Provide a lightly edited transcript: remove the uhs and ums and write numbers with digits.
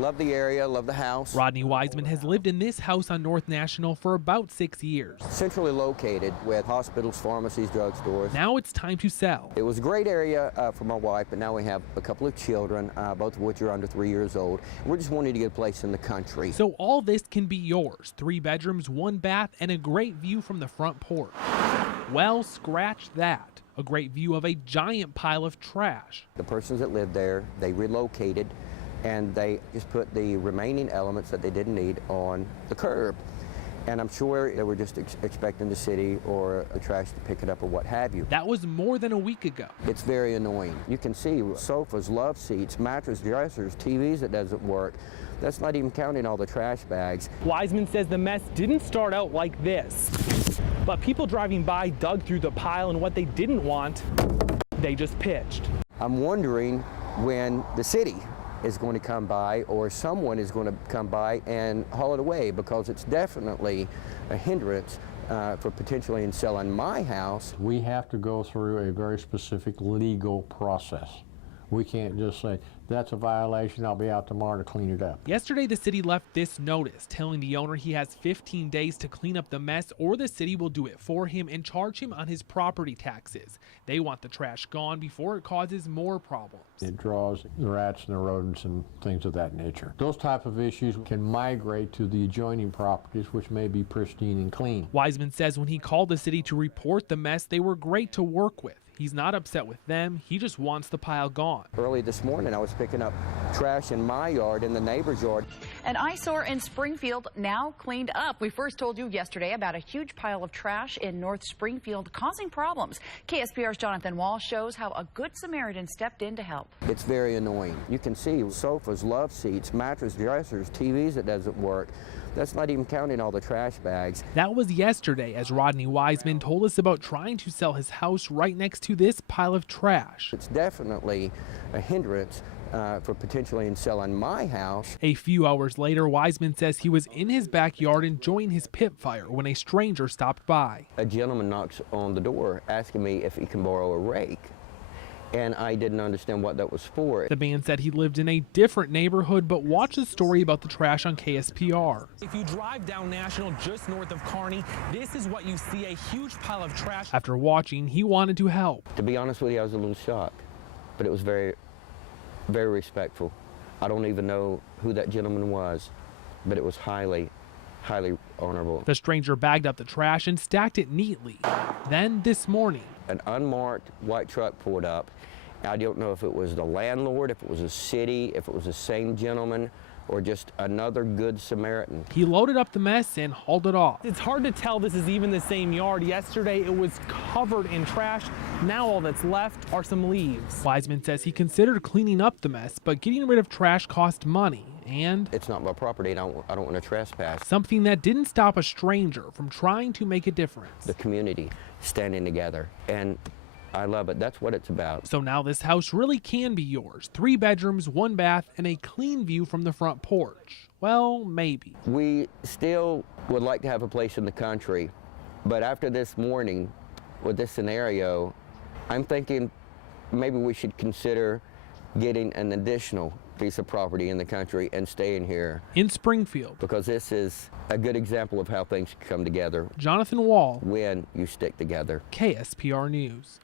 Love the area, love the house. Rodney Wiseman has lived in this house on North National for about 6 years. Centrally located with hospitals, pharmacies, drugstores. Now it's time to sell. It was a great area for my wife, but now we have a couple of children, both of which are under 3 years old. We're just wanting to get a place in the country. So all this can be yours. 3 bedrooms, 1 bath, and a great view from the front porch. Well, scratch that. A great view of a giant pile of trash. The persons that lived there, they relocated, and they just put the remaining elements that they didn't need on the curb. And I'm sure they were just expecting the city or the trash to pick it up or what have you. That was more than a week ago. It's very annoying. You can see sofas, love seats, mattress, dressers, TVs that doesn't work. That's not even counting all the trash bags. Wiseman says the mess didn't start out like this, but people driving by dug through the pile, and what they didn't want, they just pitched. I'm wondering when the city is going to come by or someone is going to come by and haul it away, because it's definitely a hindrance for potentially selling my house. We have to go through a very specific legal process. We can't just say, that's a violation, I'll be out tomorrow to clean it up. Yesterday, the city left this notice telling the owner he has 15 days to clean up the mess, or the city will do it for him and charge him on his property taxes. They want the trash gone before it causes more problems. It draws the rats and the rodents and things of that nature. Those type of issues can migrate to the adjoining properties, which may be pristine and clean. Wiseman says when he called the city to report the mess, they were great to work with. He's not upset with them. He just wants the pile gone. Early this morning, I was picking up trash in my yard, in the neighbor's yard. An eyesore in Springfield now cleaned up. We first told you yesterday about a huge pile of trash in North Springfield causing problems. KSPR's Jonathan Wahl shows how a good Samaritan stepped in to help. It's very annoying. You can see sofas, love seats, mattress, dressers, TVs that doesn't work. That's not even counting all the trash bags. That was yesterday as Rodney Wiseman told us about trying to sell his house right next to this pile of trash. It's definitely a hindrance for potentially selling my house. A few hours later, Wiseman says he was in his backyard enjoying his pit fire when a stranger stopped by. A gentleman knocks on the door asking me if he can borrow a rake, and I didn't understand what that was for. The man said he lived in a different neighborhood, but watched the story about the trash on KSPR. If you drive down National just north of Kearney, this is what you see, a huge pile of trash. After watching, he wanted to help. To be honest with you, I was a little shocked, but it was very, very respectful. I don't even know who that gentleman was, but it was highly honorable. The stranger bagged up the trash and stacked it neatly. Then this morning, an unmarked white truck pulled up. I don't know if it was the landlord, if it was a city, if it was the same gentleman, or just another good Samaritan. He loaded up the mess and hauled it off. It's hard to tell this is even the same yard. Yesterday it was covered in trash. Now all that's left are some leaves. Wiseman says he considered cleaning up the mess, but getting rid of trash cost money. And it's not my property, and I don't want to trespass. Something that didn't stop a stranger from trying to make a difference. The community standing together, and I love it. That's what it's about. So now this house really can be yours. 3 bedrooms, 1 bath, and a clean view from the front porch. Well, maybe. We still would like to have a place in the country, but after this morning, with this scenario, I'm thinking maybe we should consider getting an additional piece of property in the country and staying here in Springfield, because this is a good example of how things come together. Jonathan Wahl, when you stick together. KSPR News.